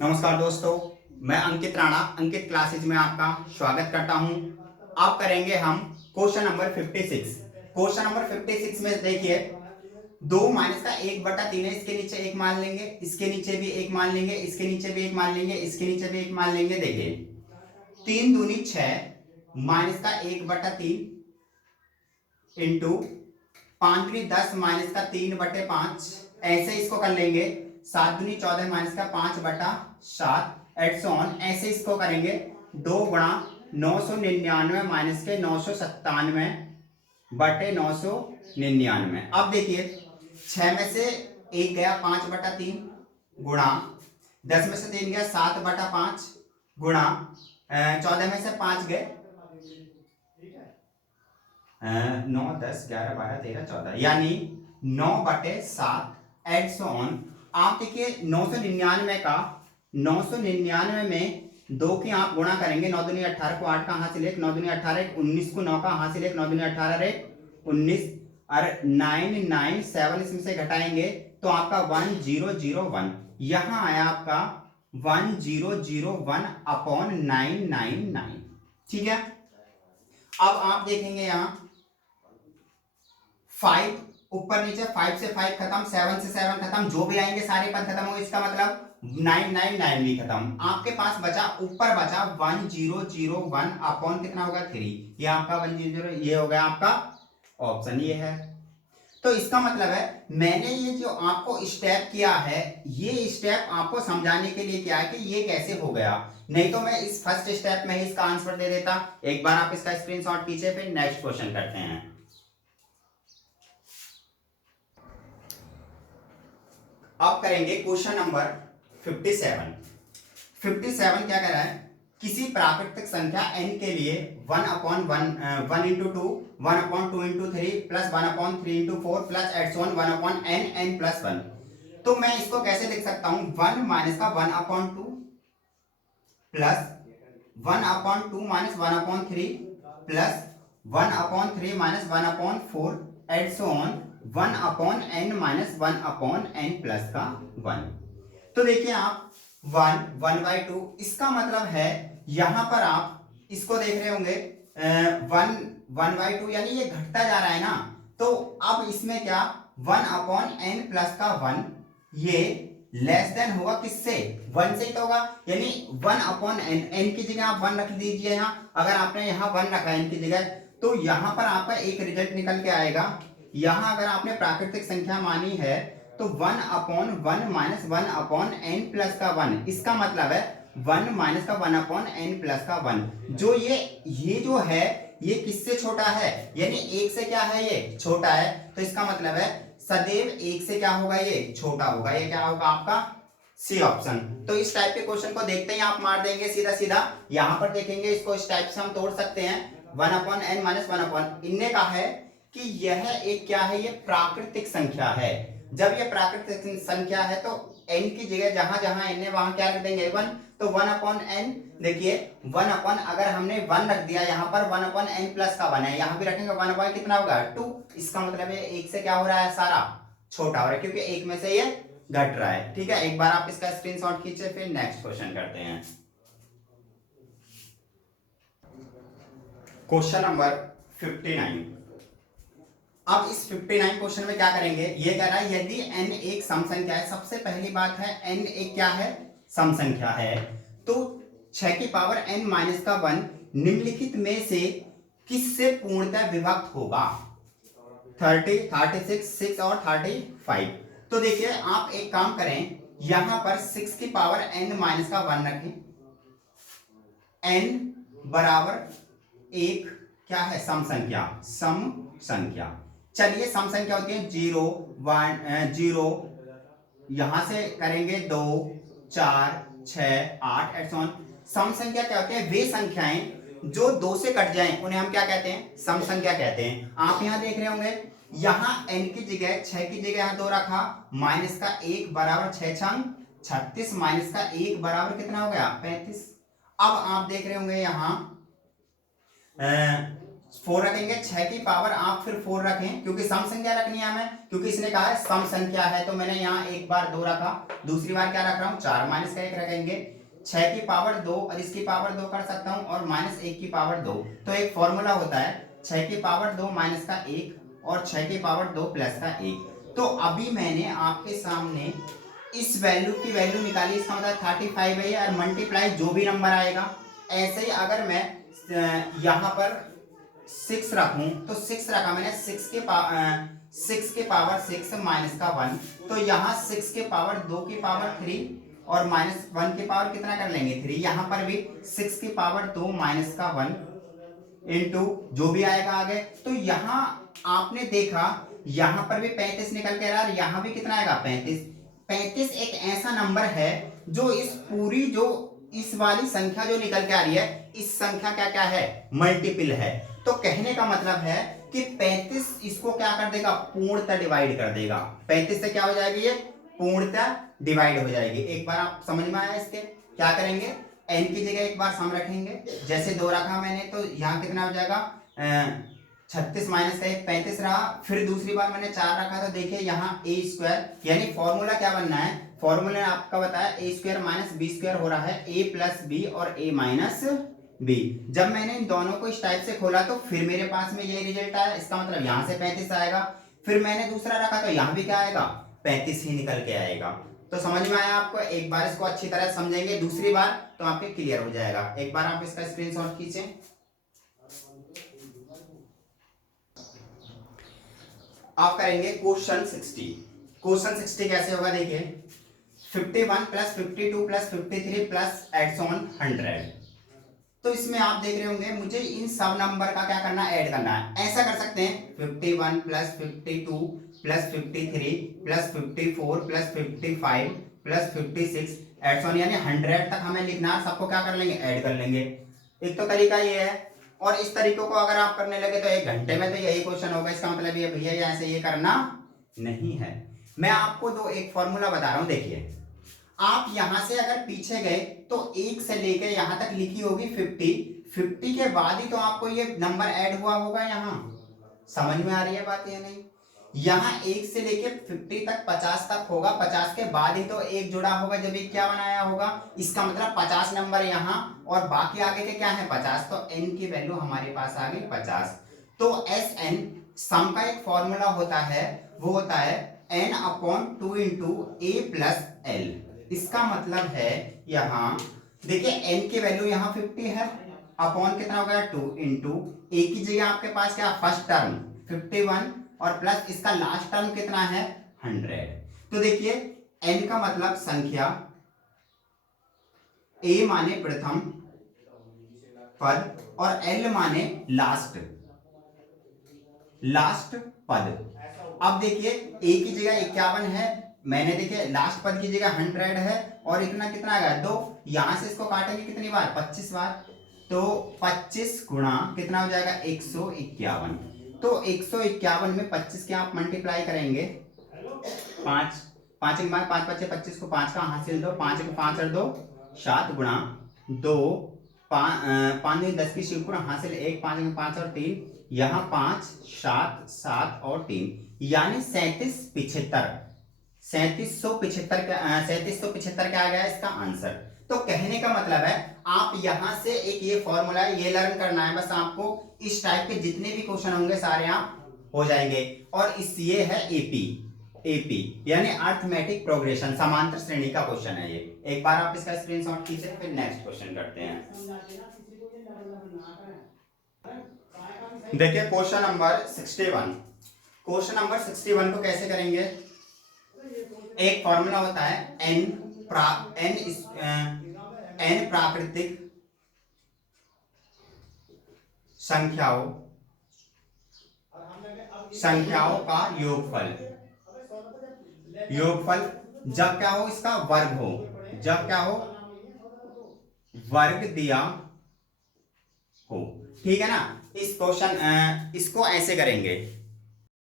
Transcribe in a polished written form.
नमस्कार दोस्तों, मैं अंकित राणा अंकित क्लासेज में आपका स्वागत करता हूं। अब करेंगे हम क्वेश्चन नंबर 56। क्वेश्चन नंबर 56 में देखिए, 2 माइनस का 1/3 है। इसके नीचे एक मान लेंगे, इसके नीचे भी एक मान लेंगे, इसके नीचे भी एक मान लेंगे, इसके नीचे भी एक मान लेंगे। देखिए 3 दूनी 6 माइनस का 1/3 इंटू 5 दूनी 10 माइनस का 3/5। ऐसे इसको कर लेंगे। 7 दूनी 14 माइनस का 5/7 एट्स ऑन। ऐसे इसको करेंगे। 2 गुणा 999 माइनस के 997/999। अब देखिए 6 में से 1 गया 5/3 गुणा 10 में से 3 गया 7/5 गुणा 14 में से 5 गए 9 10 11 12 13 14 यानी 9/7 एड्स ऑन। आप देखिए 999 का 999 में 2 की आप गुणा करेंगे। 9 दूनी 18 को 8 का हाथ से लेकर 9 दूनी 18 19 को 9 का हाथ से लेकर 9 दूनी 18 19 और 997 इसमें से घटाएंगे तो आपका 1001 यहां आया आपका 1001/999। ठीक है। अब आप देखेंगे यहां 5 ऊपर नीचे, 5 से 5 खत्म, 7 से 7 खत्म, जो भी आएंगे सारे पद खत्म होंगे। इसका मतलब 999 भी खत्म। आपके पास बचा, ऊपर बचा 1001 अपॉन कितना होगा 3। ये आपका 100, ये हो गया आपका ऑप्शन, ये है। तो इसका मतलब है मैंने ये जो आपको स्टेप किया है, ये स्टेप आपको समझाने के लिए किया है कि ये कैसे हो गया। नहीं तो मैं इस फर्स्ट स्टेप में ही इसका आंसर दे देता। एक बार आप इसका स्क्रीनशॉट कीजिए, फिर नेक्स्ट क्वेश्चन करते हैं। अब करेंगे क्वेश्चन नंबर 57। 57 क्या कह रहा है, किसी प्राकृतिक संख्या n के लिए 1/1 into 2 1/2 into 3 plus 1/3 into 4 plus and so on 1/n+1। तो मैं इसको कैसे लिख सकता हूं, 1 माइनस का 1/2 plus 1/2 minus 1/3 plus 1/3 minus 1/4 and so on 1/n-1/n+1। तो देखिए आप 1/2, इसका मतलब है यहां पर आप इसको देख रहे होंगे 1/2 यानी ये घटता जा रहा है ना। तो अब इसमें क्या 1/n+1 ये लेस देन होगा किससे, 1 से ही तो होगा। यानी 1/n, n की जगह आप 1 रख दीजिए। यहां अगर आपने यहां 1 रखा है n की जगह, तो यहां पर आपका एक रिजल्ट निकल के आएगा। यहां अगर आपने प्राकृतिक संख्या मानी है तो 1/1 माइनस 1/n+1। इसका मतलब है 1 माइनस का 1/n+1। जो ये जो है ये किससे छोटा है, यानी 1 से क्या है, ये छोटा है। तो इसका मतलब है सदैव 1 से क्या होगा, ये छोटा होगा। ये क्या होगा आपका सी ऑप्शन। तो इस टाइप के क्वेश्चन को देखते ही आप मार देंगे सीधा सीधा। यहां पर देखेंगे इसको इस टाइप से हम तोड़ सकते हैं। 1/n-1 इनने कहा है कि यह एक क्या है, ये प्राकृतिक संख्या है। जब ये प्राकृतिक संख्या है तो n की जगह जहां जहां n है वहां क्या रख देंगे 1। तो 1/n, देखिए 1 अगर हमने 1 रख दिया यहाँ पर 1/n+1 है, यहाँ भी रखेंगे 1 कितना होगा 2। इसका मतलब है 1 से क्या हो रहा है, सारा छोटा हो रहा है, क्योंकि 1 में से ये घट रहा है। ठीक है, एक बार आप इसका स्क्रीनशॉट खींचे, फिर नेक्स्ट क्वेश्चन करते हैं। Question number 59। अब इस 59 क्वेश्चन में क्या करेंगे, ये कह रहा है यदि n एक सम संख्या है। सबसे पहली बात है n एक क्या है, सम संख्या है। तो 6 की पावर n-1 निम्नलिखित में से किससे पूर्णतः विभक्त होगा, 30 36 6 और 35। तो देखिए आप एक काम करें, यहां पर 6 की पावर n-1 रखें। n बराबर एक क्या है, सम संख्या, सम संख्या। चलिए सम संख्या होती है 0 1 0, यहां से करेंगे 2 4 6 8 एट्स ऑन। सम संख्या क्या होती है, वे संख्याएं जो 2 से कट जाएं उन्हें हम क्या कहते हैं, सम संख्या कहते हैं। आप यहां देख रहे होंगे, यहां n की जगह 6 की जगह यहां 2 रखा, माइनस का 1 बराबर 6 छंग 36 माइनस का 1 बराबर कितना हो गया 35। अब आप देख रहे होंगे यहां 4 रखेंगे, 6 की पावर आप फिर 4 रखें, क्योंकि सम संख्या रखनी है हमें, क्योंकि इसने कहा है सम संख्या है, तो मैंने यहाँ एक बार 2 रखा, दूसरी बार क्या रख रहा हूँ 4 माइनस का 1 रखेंगे, 6 की पावर 2 और इसकी पावर 2 कर सकता हूँ और माइनस 1 की पावर 2। तो एक फॉर्मूला होता है 6 की पावर 2 माइनस का 1 और 6 की पावर 2 प्लस का 1। तो अभी मैंने आपके सामने इस वैल्यू की वैल्यू निकाली, इसका मतलब 35 है और मल्टीप्लाई जो भी नंबर आएगा। ऐसे ही अगर मैं यहाँ पर 6 रखूं तो 6 रखा मैंने, 6 के पावर 6 माइनस का 1, तो यहाँ 6 के पावर 2 की पावर 3 और माइनस 1 की पावर कितना कर लेंगे 3। यहाँ पर भी 6 की पावर 2 माइनस का 1 इंटू जो भी आएगा आगे। तो यहाँ आपने देखा यहाँ पर भी 35 निकल के आ रहा है, यहाँ भी कितना आएगा 35। 35 एक ऐसा नंबर है जो इस पूरी जो इस वाली संख्या जो निकल के आ रही है, इस संख्या क्या क्या है मल्टीपल है। तो कहने का मतलब है कि 35 इसको क्या कर देगा पूर्णतः डिवाइड कर देगा। 35 से क्या हो जाएगी ये पूर्णतः डिवाइड हो जाएगी। एक बार आप समझ में आया इसके क्या करेंगे, n की जगह एक बार सम रखेंगे, जैसे 2 रखा मैंने तो यहाँ कितना हो जाएगा 36 माइनस का 1 35 रहा। फिर दूसरी बार मैंने 4 रखा तो देखिए यहाँ a स्क्वायर, यानी फॉर्मूला क्या बनना है, फॉर्मूला ने आपका बताया a square minus B square हो रहा है a प्लस बी और a माइनस बी। जब मैंने इन दोनों को इस टाइप से खोला तो फिर मेरे पास में ये रिजल्ट आया, इसका मतलब यहाँ से 35 आएगा। फिर मैंने दूसरा रखा तो यहाँ भी क्या आएगा 35 ही निकल के आएगा। तो समझ में आया आपको, एक बार इसको अच्छी तरह समझेंगे, दूसरी बार तो आपके क्लियर हो जाएगा। एक बार आप इसका स्क्रीनशॉट खींचें। आप करेंगे क्वेश्चन 60। क्वेश्चन 60 कैसे होगा देखिए, 51 plus 52 plus 53 plus adds on 100। तो इसमें आप देख रहे होंगे मुझे इन सब नंबर का क्या करना है ऐड करना है। ऐसा कर सकते हैं 51 plus 52 plus 53 plus 54 plus 55 plus 56 adds on, यानी 100 तक हमें लिखना है, सबको क्या कर लेंगे ऐड कर लेंगे। एक तो तरीका ये है, और इस तरीकों को अगर आप करने लगे तो 1 घंटे में तो यही क्वेश्चन होगा। इसका मतलब ये भैया ऐसे ये करना नहीं है। मैं आपको दो एक फॉर्मूला बता रहा हूं, देखिए आप यहां से अगर पीछे गए तो 1 से लेके यहां तक लिखी होगी 50 के बाद ही तो आपको ये नंबर ऐड हुआ होगा। यहां समझ में आ रही है बात या नहीं, यहाँ 1 से लेके 50 तक 50 तक होगा, 50 के बाद ही तो 1 जुड़ा होगा जब ये क्या बनाया होगा। इसका मतलब 50 नंबर यहाँ और बाकी आगे के क्या है 50, तो n की वैल्यू हमारे पास आ गई 50। तो Sn सम का एक फॉर्मूला होता है, वो होता है n upon 2 into a plus l। इसका मतलब है यहाँ देखिए n की वैल्यू यहाँ 50 है, अपॉन कितना हो गया 2 इंटू a की जगह आपके पास क्या फर्स्ट टर्म 51 और प्लस इसका लास्ट टर्म कितना है 100। तो देखिए n का मतलब संख्या, a माने प्रथम पद और l माने लास्ट पद। अब देखिए a की जगह 51 है, मैंने देखिए लास्ट पद की जगह 100 है और इतना कितना आ गया 2, यहां से इसको काटेंगे कितनी बार 25 बार, तो 25 गुणा कितना हो जाएगा 151। तो 151 में 25 के आप मल्टीप्लाई करेंगे 5 5 के बाद 5 5 25 को 5 का हासिल दो, 5 के 5 और 2 7 गुणा 2 5 10 की शिव गुणा हासिल 1 5 के 5 और 3, यहाँ 5 7 7 और 3 यानी 3775 क्या आ गया इसका आंसर। तो कहने का मतलब है आप यहां से एक ये फॉर्मूला ये लर्न करना है, बस आपको इस टाइप के जितने भी क्वेश्चन होंगे सारे आप हो जाएंगे। और इस ये है एपी यानी अर्थमेटिक प्रोग्रेशन, समांतर श्रेणी का क्वेश्चन है ये। एक बार आप इसका स्क्रीनशॉट खींचे फिर नेक्स्ट क्वेश्चन करते हैं। देखिए क्वेश्चन नंबर 61। क्वेश्चन नंबर 61 को कैसे करेंगे, एक फॉर्मूला होता है n प्राकृतिक संख्याओं का योगफल जब क्या हो इसका वर्ग हो, जब क्या हो वर्ग दिया हो, ठीक है ना। इस क्वेश्चन इसको ऐसे करेंगे